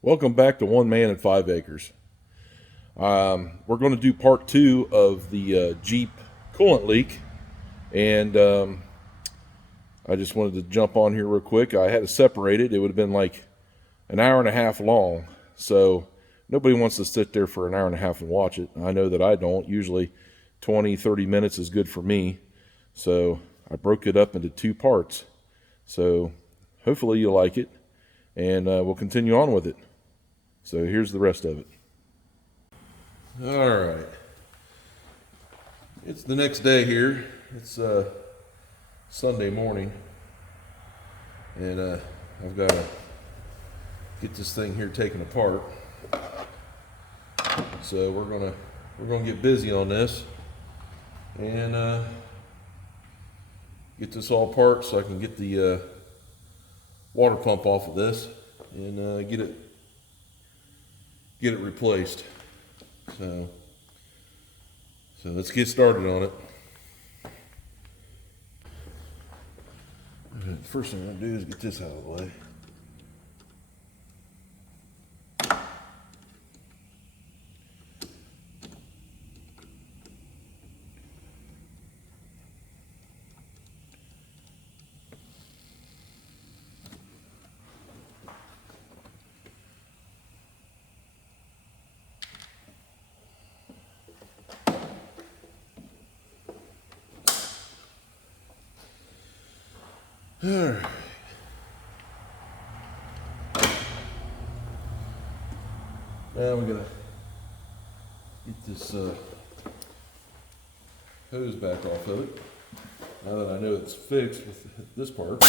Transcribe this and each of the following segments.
Welcome back to One Man and 5 Acres. We're going to do part two of the Jeep coolant leak, and I just wanted to jump on here real quick. I had to separate it. It would have been like an hour and a half long, so nobody wants to sit there for an hour and a half and watch it. I know that I don't. Usually 20-30 minutes is good for me, so I broke it up into two parts. So hopefully you like it, and we'll continue on with it. So here's the rest of it. All right. It's the next day here. It's Sunday morning, and I've got to get this thing here taken apart. So we're gonna get busy on this and get this all apart so I can get the water pump off of this and get it replaced. So let's get started on it. The first thing I'm gonna do is get this out of the way. All right. Now we're gonna get this hose back off of it. Now that I know it's fixed with this part.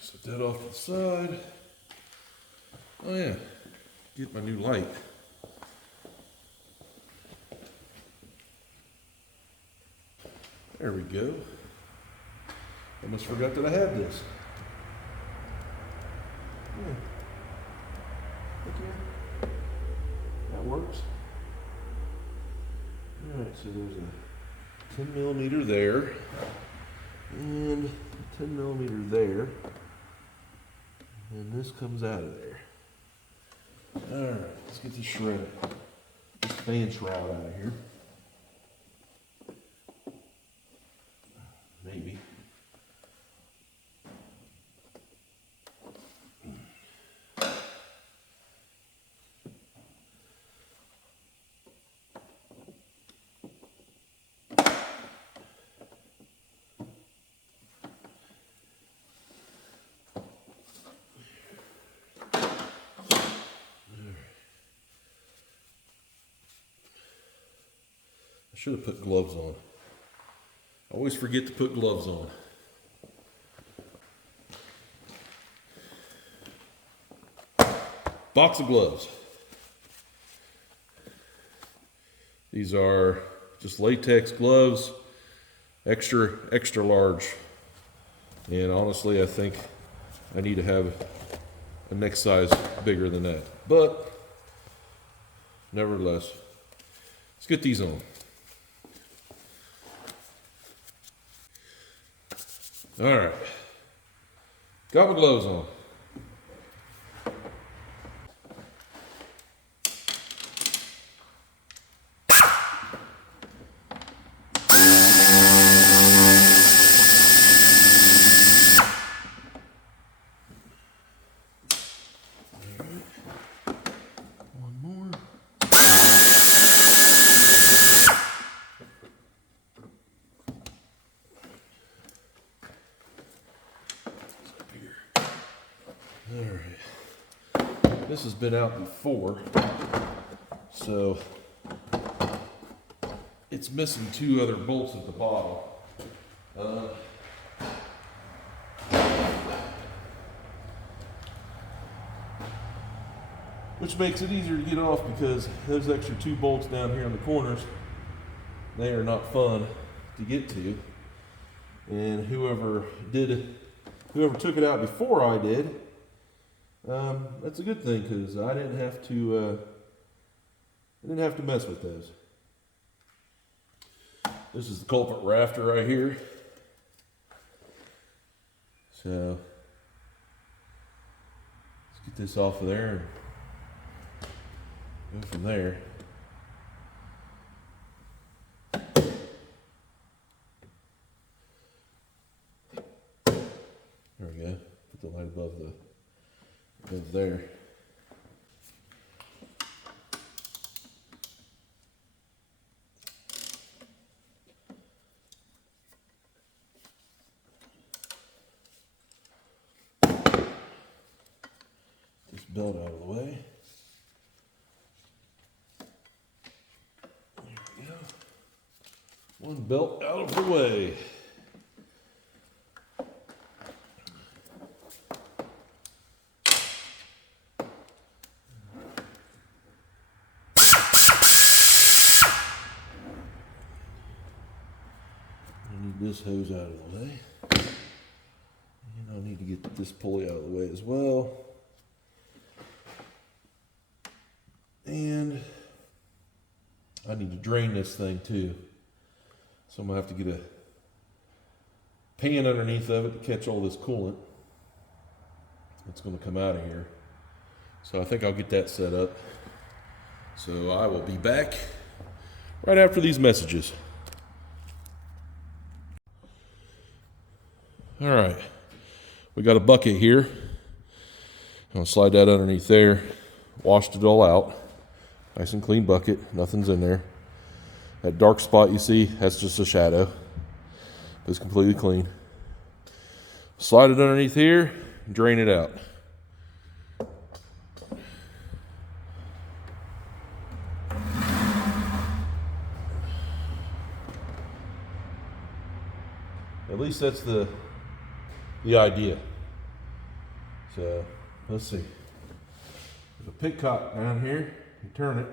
Set that off to the side. Oh yeah, get my new light. There we go. Almost forgot that I had this. Yeah. Okay. That works. Alright, so there's a 10 millimeter there and a 10 millimeter there. And this comes out of there. Alright, let's get this shredder. This fan shroud out of here. Maybe. I should have put gloves on. I always forget to put gloves on. Box of gloves. These are just latex gloves, extra large. And honestly, I think I need to have a next size bigger than that. But nevertheless, let's get these on. All right, got my gloves on. One more. Alright, this has been out before, so it's missing two other bolts at the bottom. Which makes it easier to get off because those extra two bolts down here on the corners, they are not fun to get to. And whoever took it out before I did, that's a good thing because I didn't have to mess with those. This is the culprit rafter right here. So let's get this off of there and go from there. There we go. Put the light above there. This belt out of the way. There we go. One belt out of the way. This hose out of the way, and I need to get this pulley out of the way as well, and I need to drain this thing too, so I'm gonna have to get a pan underneath of it to catch all this coolant that's going to come out of here. So I think I'll get that set up, so I will be back right after these messages. All right, we got a bucket here. I'll slide that underneath there. Washed it all out. Nice and clean bucket, nothing's in there. That dark spot you see, that's just a shadow. It's completely clean. Slide it underneath here, drain it out. At least that's the idea. So let's see. There's a pit cock down here. You turn it.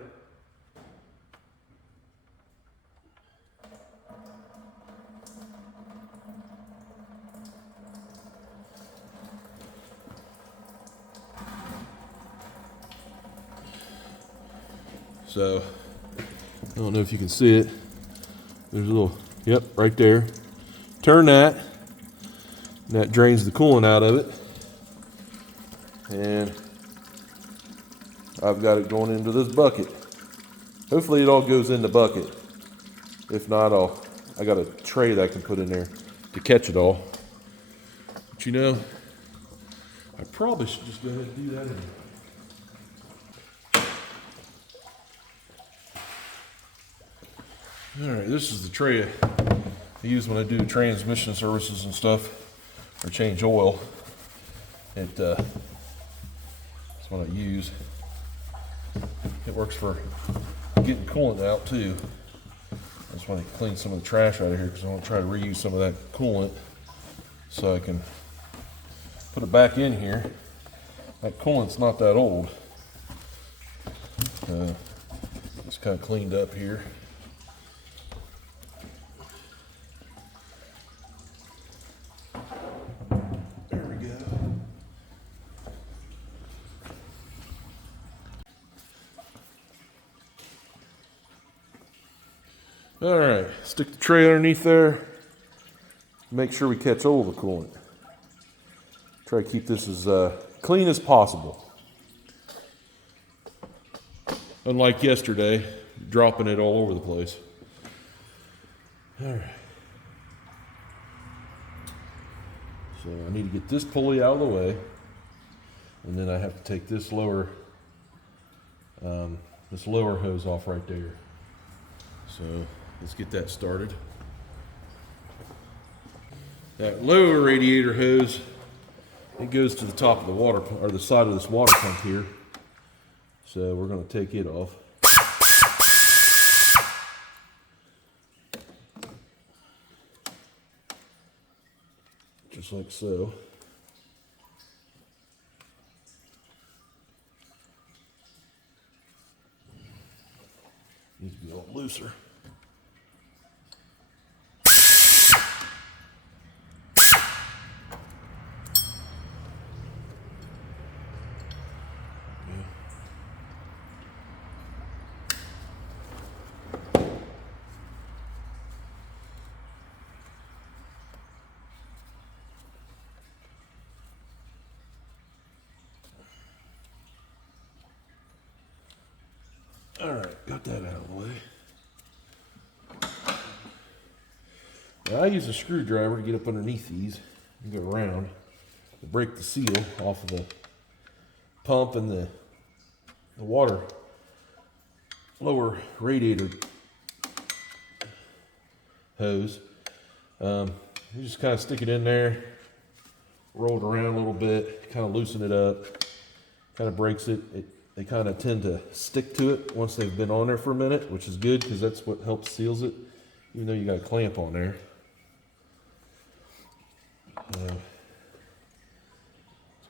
So I don't know if you can see it. There's a little, yep, right there. Turn that, and that drains the coolant out of it. And I've got it going into this bucket. Hopefully it all goes in the bucket. If not, I got a tray that I can put in there to catch it all. But you know, I probably should just go ahead and do that anyway. All right, this is the tray I use when I do transmission services and stuff, or change oil. That's what I use. It works for getting coolant out too. I just want to clean some of the trash out of here because I want to try to reuse some of that coolant so I can put it back in here. That coolant's not that old. It's kind of cleaned up here. All right, stick the tray underneath there. Make sure we catch all the coolant. Try to keep this as clean as possible. Unlike yesterday, dropping it all over the place. All right. So I need to get this pulley out of the way, and then I have to take this lower hose off right there. So let's get that started. That lower radiator hose, it goes to the top of the water, or the side of this water pump here. So we're going to take it off. just like so. Needs to be a little looser. All right, got that out of the way. Now I use a screwdriver to get up underneath these and go around to break the seal off of the pump and the water lower radiator hose. You just kind of stick it in there, roll it around a little bit, kind of loosen it up, kind of breaks it. They kind of tend to stick to it once they've been on there for a minute, which is good because that's what helps seals it, even though you got a clamp on there. Let's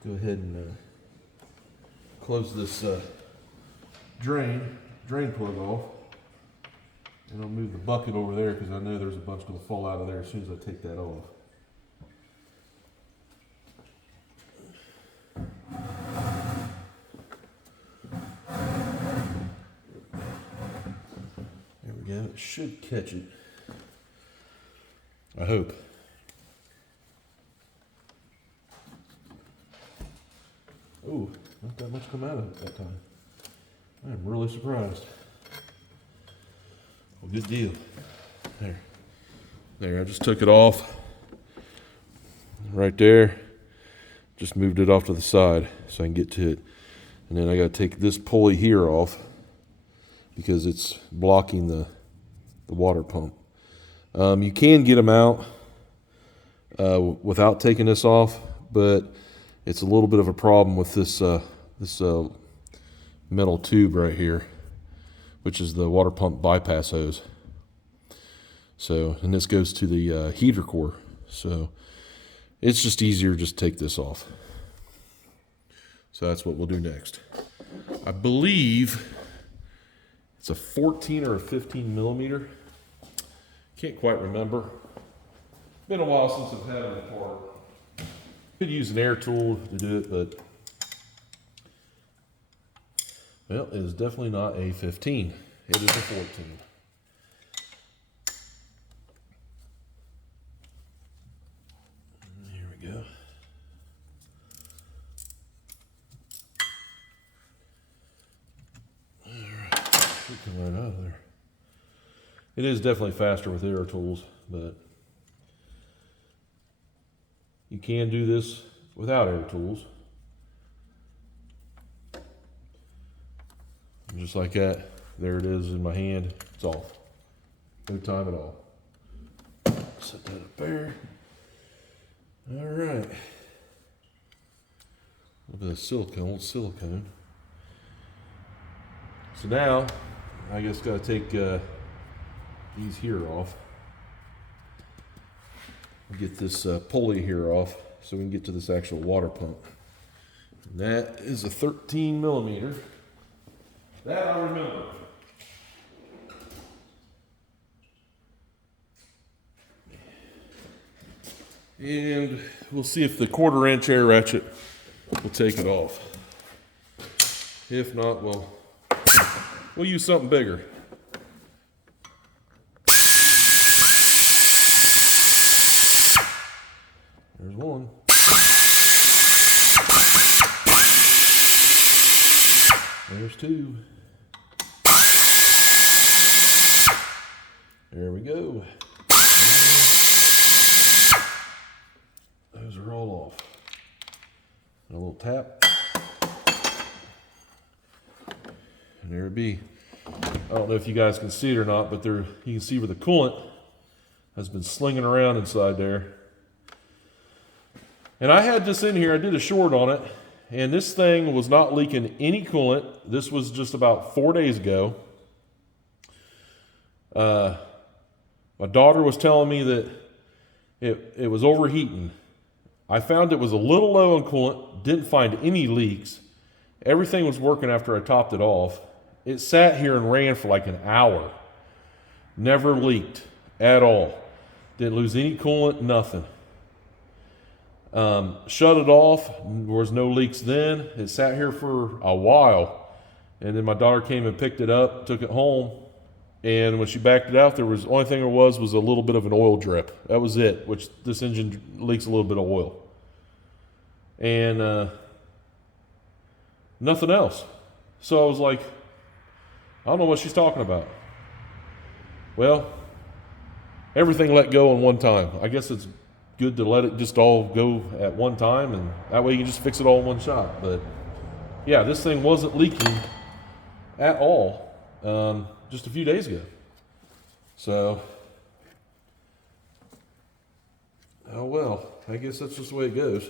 go ahead and close this drain plug off. And I'll move the bucket over there because I know there's a bunch going to fall out of there as soon as I take that off. There we go. It should catch it. I hope. Oh, not that much come out of it that time. I'm really surprised. Well, good deal. There, I just took it off. Right there. Just moved it off to the side so I can get to it. And then I got to take this pulley here off because it's blocking the water pump. You can get them out without taking this off, but it's a little bit of a problem with this metal tube right here, which is the water pump bypass hose. So, and this goes to the heater core. So it's just easier just to take this off. So that's what we'll do next. I believe it's a 14 or a 15 millimeter. Can't quite remember. Been a while since I've had it apart. Could use an air tool to do it, but well, it is definitely not a 15. It is a 14. Here we go. All right, should come right out of there. It is definitely faster with air tools, but you can do this without air tools. Just like that, there it is in my hand, it's off. No time at all. Set that up there. All right. A little bit of old silicone. So now, I guess gotta take these here off. Get this pulley here off so we can get to this actual water pump. And that is a 13 millimeter. That I remember. And we'll see if the 1/4 inch air ratchet will take it off. If not, we'll use something bigger. There's one. There's two. There we go. Those are all off. A little tap. And there it be. I don't know if you guys can see it or not, but there you can see where the coolant has been slinging around inside there. And I had this in here, I did a short on it, and this thing was not leaking any coolant. This was just about 4 days ago. My daughter was telling me that it was overheating. I found it was a little low on coolant, didn't find any leaks. Everything was working after I topped it off. It sat here and ran for like an hour. Never leaked at all. Didn't lose any coolant, nothing. Shut it off, there was no leaks then. It sat here for a while. And then my daughter came and picked it up, took it home. And when she backed it out, the only thing there was a little bit of an oil drip. That was it, which this engine leaks a little bit of oil. And nothing else. So I was like, I don't know what she's talking about. Well, everything let go in one time. I guess it's good to let it just all go at one time, and that way you can just fix it all in one shot. But yeah, this thing wasn't leaking at all just a few days ago. So, oh well, I guess that's just the way it goes.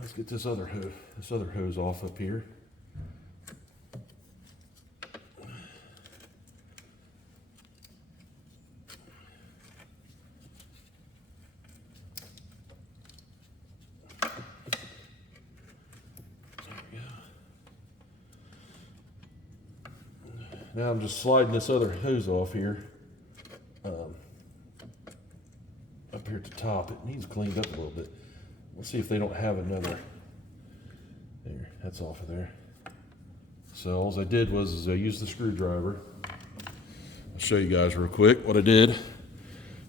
Let's get this other hose off up here. Now I'm just sliding this other hose off here. Up here at the top, it needs cleaned up a little bit. Let's see if they don't have another. There, that's off of there. So all I did was I used the screwdriver. I'll show you guys real quick what I did.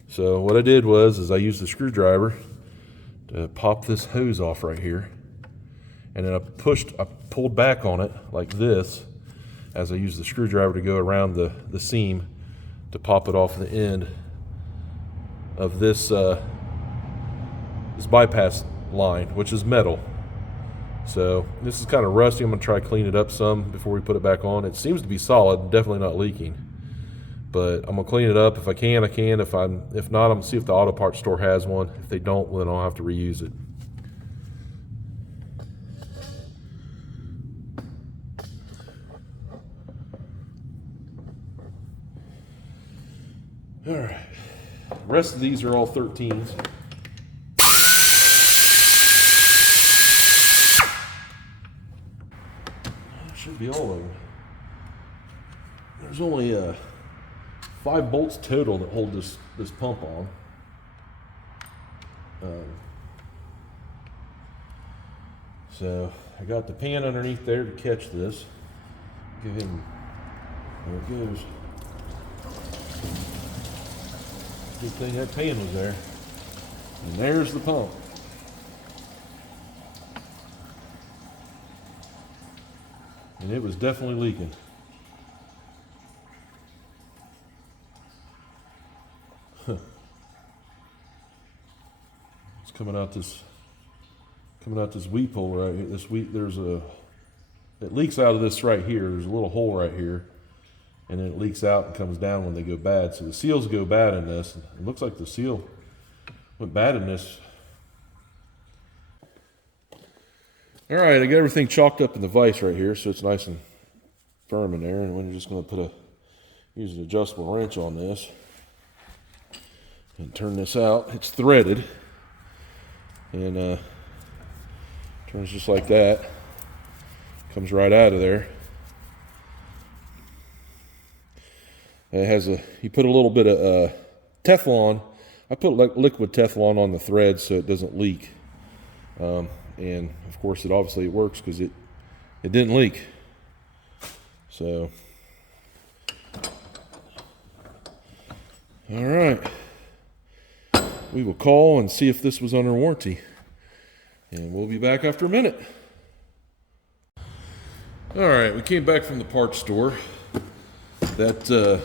So what I did was I used the screwdriver to pop this hose off right here. And then I pulled back on it like this as I used the screwdriver to go around the seam to pop it off the end of this bypass line, which is metal. So this is kind of rusty. I'm gonna try to clean it up some before we put it back on. It seems to be solid, definitely not leaking. But I'm gonna clean it up. If I can, I can. If not, I'm gonna see if the auto parts store has one. If they don't, then I'll have to reuse it. All right, the rest of these are all 13s. Should be all of them. There's only 5 bolts total that hold this pump on. So I got the pan underneath there to catch this. Go ahead and there it goes. Good thing that pan was there. And there's the pump. And it was definitely leaking. It's coming out this weep hole right here. It leaks out of this right here. There's a little hole right here. And then it leaks out and comes down when they go bad. So the seals go bad in this. It looks like the seal went bad in this. All right, I got everything chalked up in the vise right here, so it's nice and firm in there. And we're just going to use an adjustable wrench on this and turn this out. It's threaded, and turns just like that. Comes right out of there. It has you put a little bit of Teflon. I put liquid Teflon on the thread so it doesn't leak. And of course it obviously works because it didn't leak. So, all right. We will call and see if this was under warranty. And we'll be back after a minute. All right, we came back from the parts store. That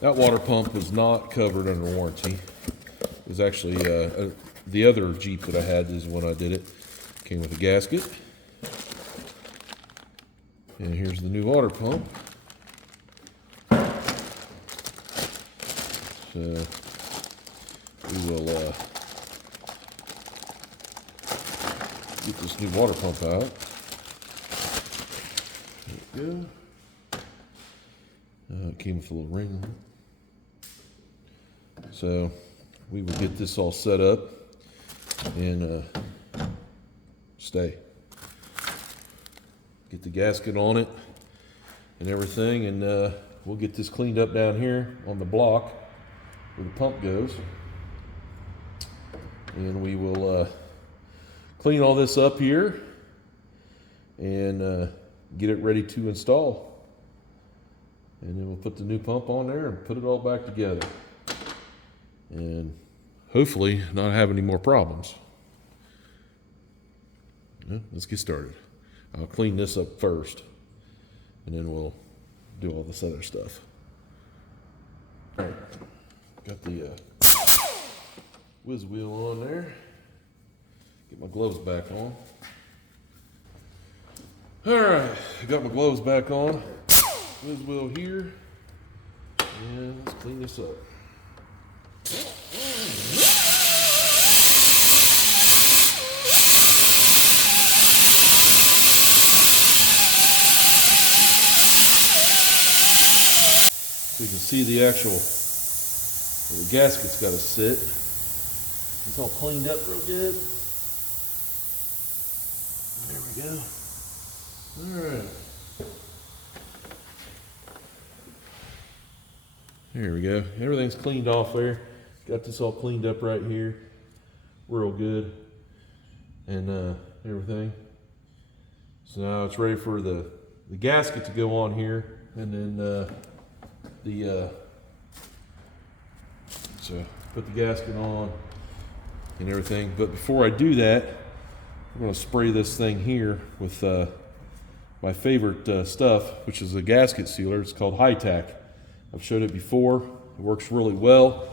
water pump was not covered under warranty. It was actually the other Jeep that I had is when I did it. Came with a gasket. And here's the new water pump. So we will get this new water pump out. There we go. It came with a little ring. So we will get this all set up and get the gasket on it and everything, and we'll get this cleaned up down here on the block where the pump goes, and we will clean all this up here and get it ready to install, and then we'll put the new pump on there and put it all back together and hopefully not have any more problems. Yeah, let's get started. I'll clean this up first and then we'll do all this other stuff. All right, got the whiz wheel on there. Get my gloves back on. All right, I got my gloves back on. Whiz wheel here, and let's clean this up. So you can see the actual where the gasket's got to sit. It's all cleaned up real good. There we go. All right. There we go. Everything's cleaned off there. Got this all cleaned up right here. Real good. And everything. So now it's ready for the gasket to go on here. And then so put the gasket on and everything. But before I do that, I'm going to spray this thing here with my favorite stuff, which is a gasket sealer. It's called High Tack. I've showed it before. It works really well.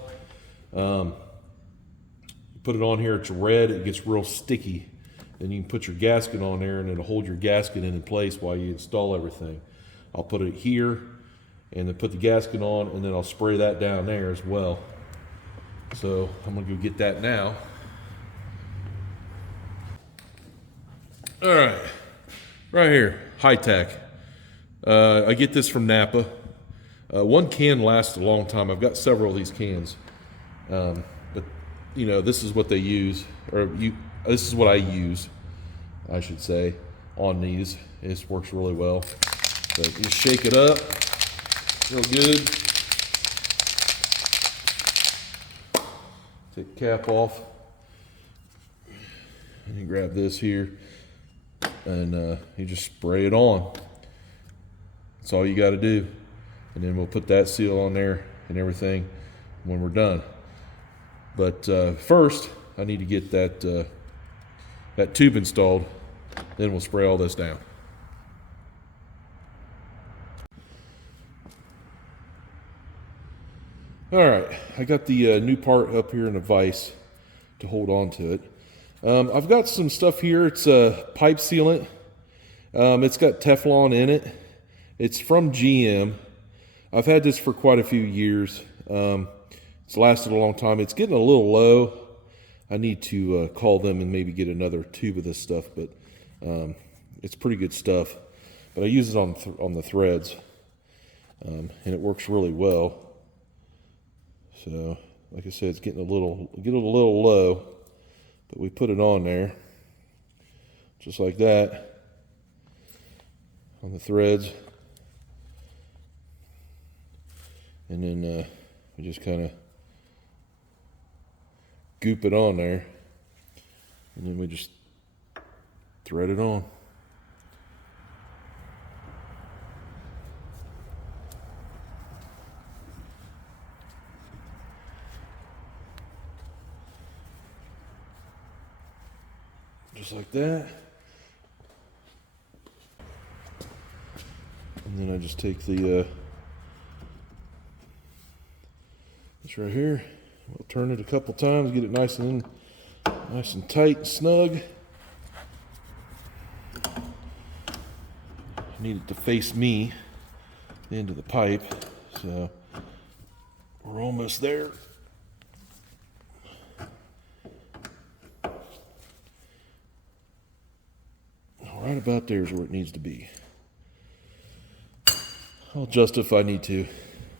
You put it on here, it's red, it gets real sticky. Then you can put your gasket on there and it'll hold your gasket in place while you install everything. I'll put it here and then put the gasket on, and then I'll spray that down there as well. So I'm gonna go get that now. All right, right here, High Tack. I get this from Napa. One can lasts a long time. I've got several of these cans, but you know, this is what they use, this is what I use, I should say, on these. This works really well. But you shake it up real good. Take the cap off, and you grab this here, and you just spray it on. That's all you got to do. And then we'll put that seal on there and everything when we're done. But first, I need to get that tube installed. Then we'll spray all this down. All right, I got the new part up here in a vise to hold on to it. I've got some stuff here. It's a pipe sealant. It's got Teflon in it. It's from GM. I've had this for quite a few years. It's lasted a long time. It's getting a little low. I need to call them and maybe get another tube of this stuff, but it's pretty good stuff. But I use it on the threads, and it works really well. So, like I said, it's getting a little low, but we put it on there, just like that, on the threads. And then we just kind of goop it on there, and then we just thread it on. Just like that. And then I just take the this right here. We'll turn it a couple times, get it nice and tight and snug. I need it to face me, the end of the pipe. So we're almost there. Right about there is where it needs to be. I'll adjust if I need to,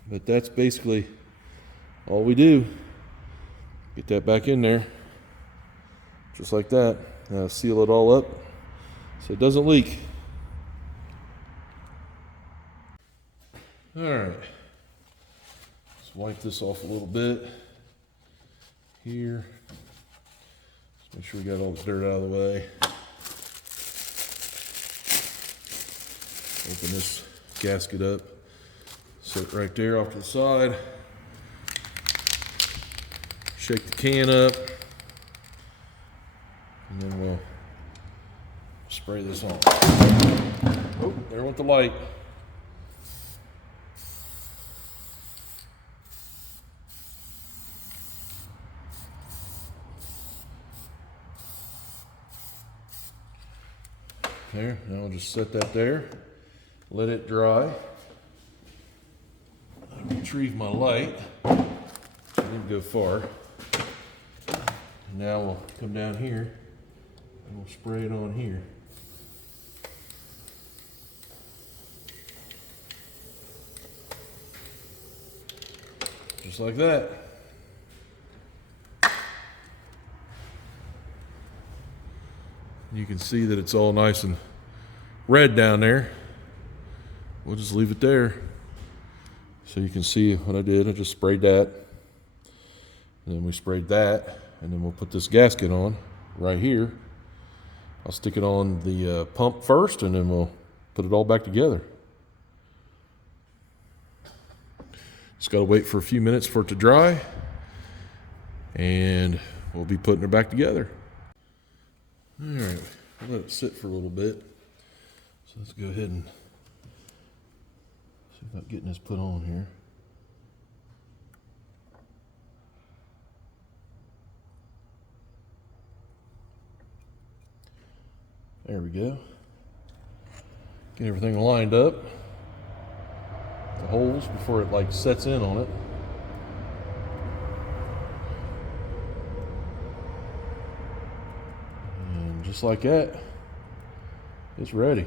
but that's basically all we do. Get that back in there, just like that. Now seal it all up so it doesn't leak. All right, let's wipe this off a little bit here. Let's make sure we got all the dirt out of the way. Open this gasket up, set it right there off to the side. Shake the can up, and then we'll spray this on. Oh, there went the light. There, now we'll just set that there, let it dry. I retrieve my light. I didn't go far. And now we'll come down here and we'll spray it on here. Just like that. You can see that it's all nice and red down there. We'll just leave it there. So you can see what I did. I just sprayed that. And then we sprayed that. And then we'll put this gasket on right here. I'll stick it on the pump first, and then we'll put it all back together. Just got to wait for a few minutes for it to dry. And we'll be putting it back together. All right, we'll let it sit for a little bit. So let's go ahead and see about getting this put on here. There we go. Get everything lined up. The holes before it like sets in on it. And just like that, it's ready.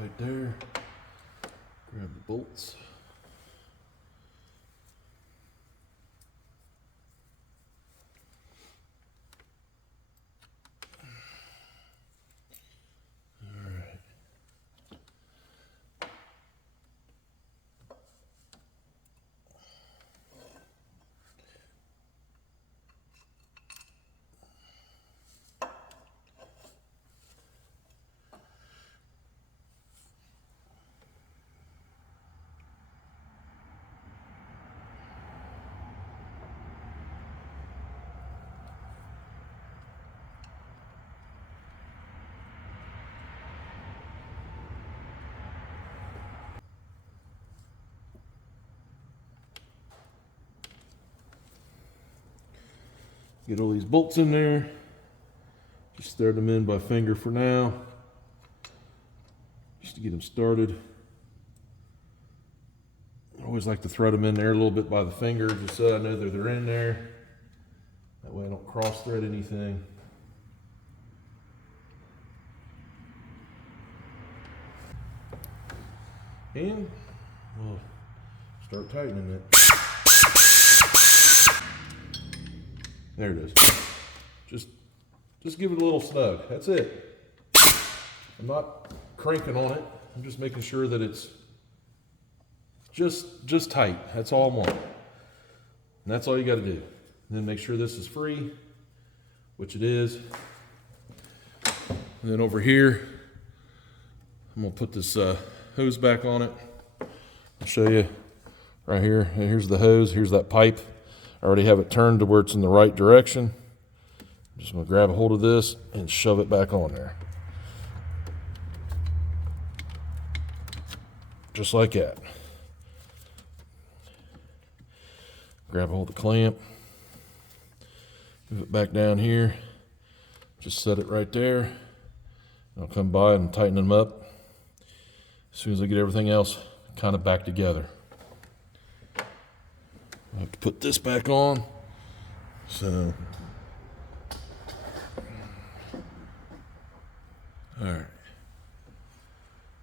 Right there, grab the bolts. All right. Get all these bolts in there. Just thread them in by finger for now, just to get them started. I always like to thread them in there a little bit by the finger, just so I know that they're in there. That way I don't cross thread anything. And we'll start tightening it. There it is. Just give it a little snug. That's it. I'm not cranking on it. I'm just making sure that it's just tight. That's all I want. And that's all you got to do. And then make sure this is free, which it is. And then over here, I'm gonna put this hose back on it. I'll show you right here. And here's the hose. Here's that pipe. I already have it turned to where it's in the right direction. I'm just going to grab a hold of this and shove it back on there. Just like that. Grab a hold of the clamp. Move it back down here. Just set it right there. I'll come by and tighten them up. as soon as I get everything else kind of back together. I have to put this back on. So, all right.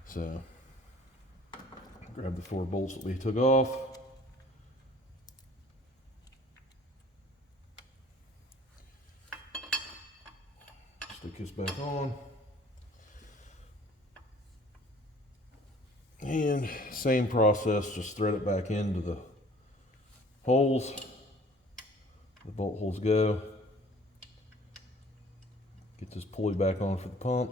So, grab the 4 bolts that we took off. Stick this back on. And same process, just thread it back into the holes. The bolt holes go. Get this pulley back on for the pump.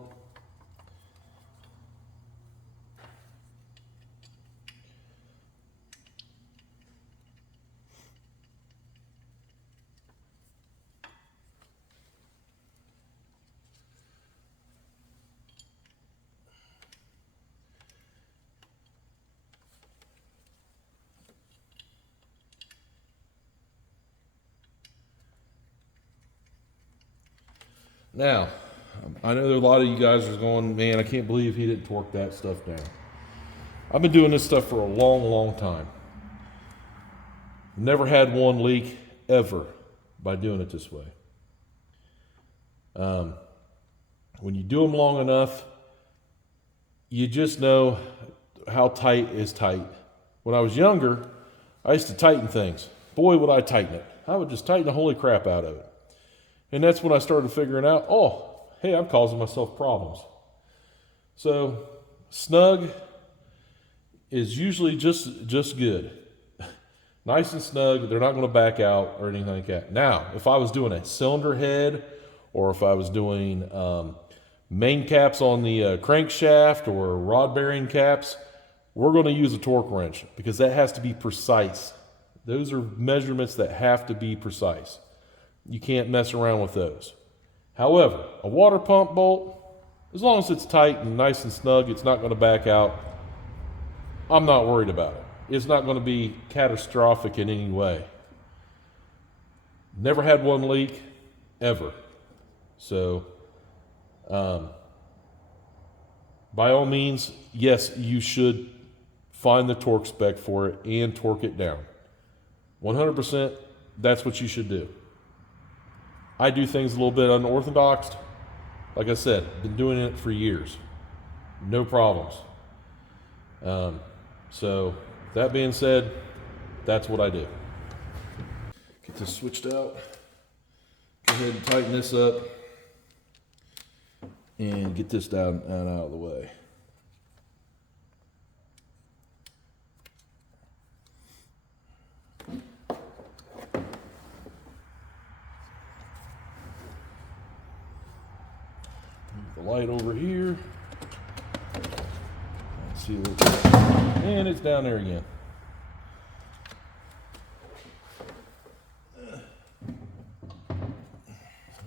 Now, I know there are a lot of you guys are going, man, I can't believe he didn't torque that stuff down. I've been doing this stuff for a long, long time. Never had one leak ever by doing it this way. When you do them long enough, you just know how tight is tight. When I was younger, I used to tighten things. Boy, would I tighten it. I would just tighten the holy crap out of it. And that's when I started figuring out, oh, hey, I'm causing myself problems. So snug is usually just good. Nice and snug, they're not going to back out or anything like that. Now, if I was doing a cylinder head, or if I was doing main caps on the crankshaft or rod bearing caps, we're going to use a torque wrench because that has to be precise. Those are measurements that have to be precise. You can't mess around with those. However, a water pump bolt, as long as it's tight and nice and snug, it's not going to back out. I'm not worried about it. It's not going to be catastrophic in any way. Never had one leak, ever. So, by all means, yes, you should find the torque spec for it and torque it down. 100%, that's what you should do. I do things a little bit unorthodox. Like I said, been doing it for years. No problems. So, that being said, that's what I do. Get this switched out. Go ahead and tighten this up. And get this down and out of the way. Move the light over here. Let's see what's, and it's down there again.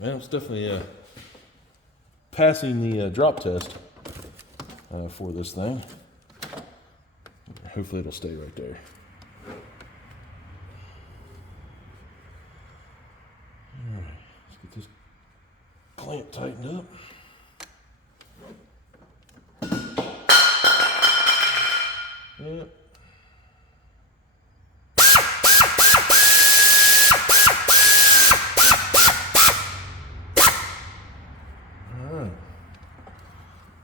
Well, it's definitely passing the drop test for this thing. Hopefully it'll stay right there. All right, let's get this clamp tightened up. Yep.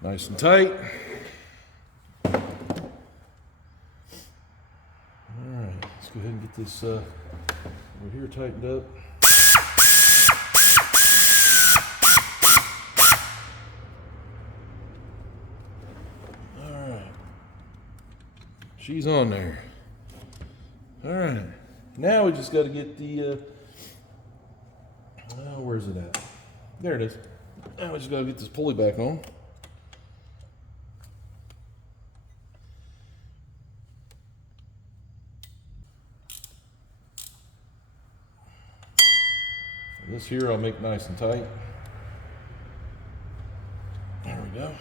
Nice and tight. All right, let's go ahead and get this over here tightened up. All right, she's on there. All right, now we just got to get the, where's it at? There it is. Now we just got to get this pulley back on. This here I'll make nice and tight. There we go.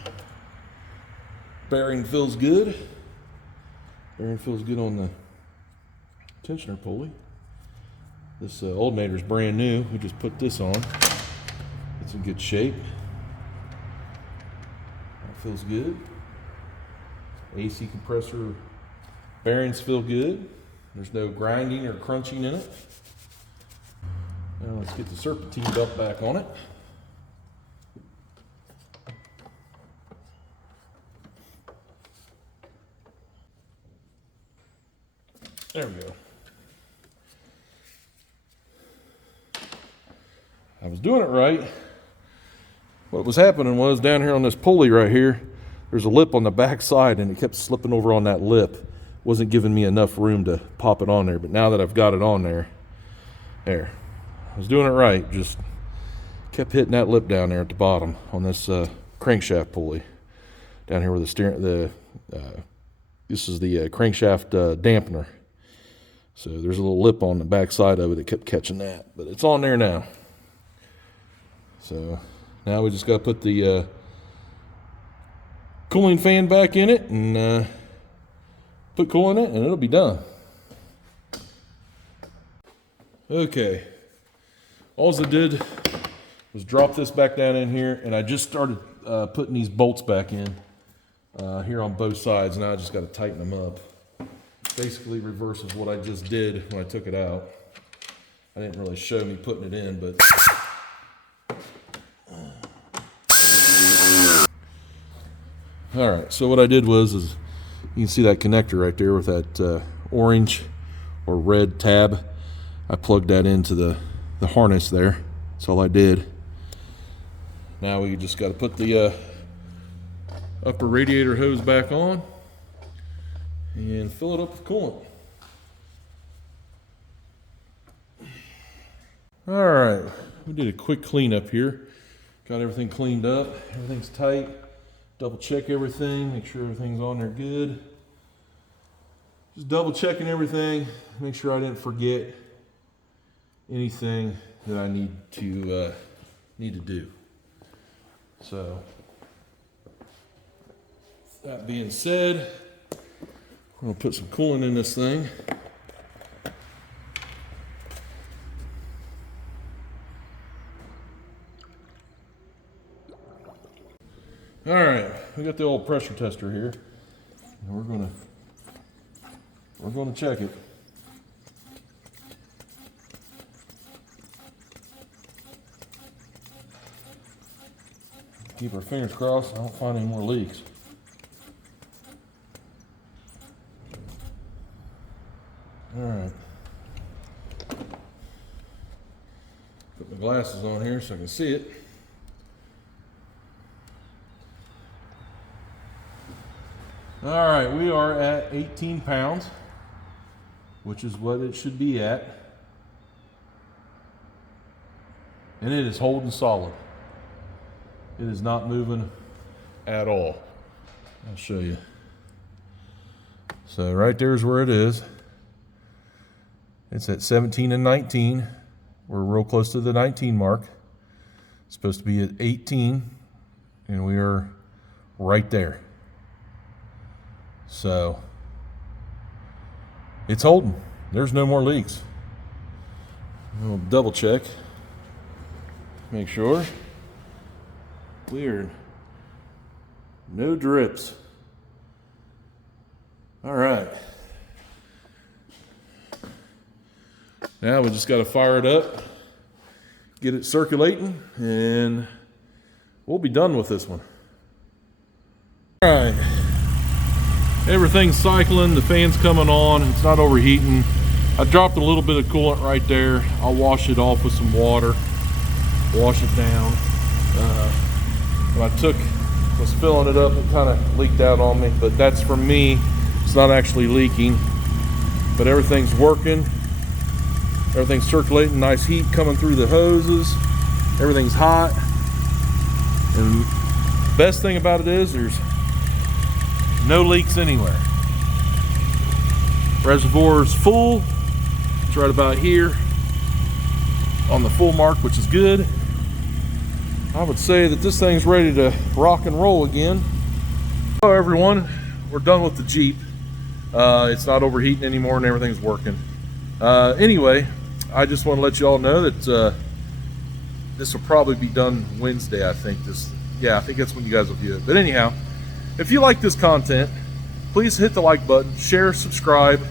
Bearing feels good. Bearing feels good on the tensioner pulley. This alternator's brand new. We just put this on. It's in good shape. That feels good. AC compressor bearings feel good. There's no grinding or crunching in it. Now let's get the serpentine belt back on it. There we go. I was doing it right. What was happening was down here on this pulley right here, there's a lip on the back side and it kept slipping over on that lip. Wasn't giving me enough room to pop it on there, but now that I've got it on there, I was doing it right. Just kept hitting that lip down there at the bottom on this crankshaft pulley. Down here where this is the crankshaft dampener. So there's a little lip on the back side of it that kept catching that, but it's on there now. So now we just got to put the cooling fan back in it and put coolant in it, and it'll be done. Okay, all I did was drop this back down in here, and I just started putting these bolts back in here on both sides. Now I just got to tighten them up. Basically reverses what I just did when I took it out. I didn't really show me putting it in, but all right, so what I did was you can see that connector right there with that orange or red tab. I plugged that into the harness there. That's all I did. Now we just got to put the upper radiator hose back on and fill it up with coolant. All right, we did a quick cleanup here. Got everything cleaned up. Everything's tight. Double check everything, make sure everything's on there good. Just double checking everything, make sure I didn't forget anything that I need to do. So, that being said, we're gonna put some coolant in this thing. All right, we got the old pressure tester here, and we're gonna check it. Keep our fingers crossed. I don't find any more leaks. All right. Put my glasses on here so I can see it. All right, we are at 18 pounds, which is what it should be at. And it is holding solid. It is not moving at all. I'll show you. So right there's where it is. It's at 17 and 19. We're real close to the 19 mark. It's supposed to be at 18, and we are right there. So it's holding. There's no more leaks. We'll double check. Make sure. Weird. No drips. All right. Now we just got to fire it up, get it circulating, and we'll be done with this one. All right. Everything's cycling, the fan's coming on, it's not overheating. I dropped a little bit of coolant right there. I'll wash it off with some water, wash it down. When I was filling it up, it kind of leaked out on me, but that's from me. It's not actually leaking, but everything's working. Everything's circulating, nice heat coming through the hoses. Everything's hot. And the best thing about it is there's no leaks anywhere. Reservoir is full. It's right about here on the full mark, which is good. I would say that this thing's ready to rock and roll again. Hello everyone, we're done with the Jeep. It's not overheating anymore and everything's working. Anyway, I just want to let you all know that this will probably be done Wednesday, I think. I think that's when you guys will view it. But anyhow, if you like this content, please hit the like button, share, subscribe,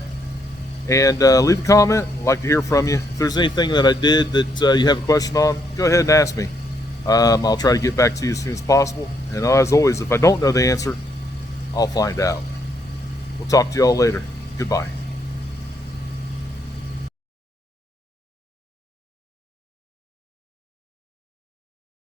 and leave a comment. I'd like to hear from you. If there's anything that I did that you have a question on, go ahead and ask me. I'll try to get back to you as soon as possible. And as always, if I don't know the answer, I'll find out. We'll talk to you all later. Goodbye.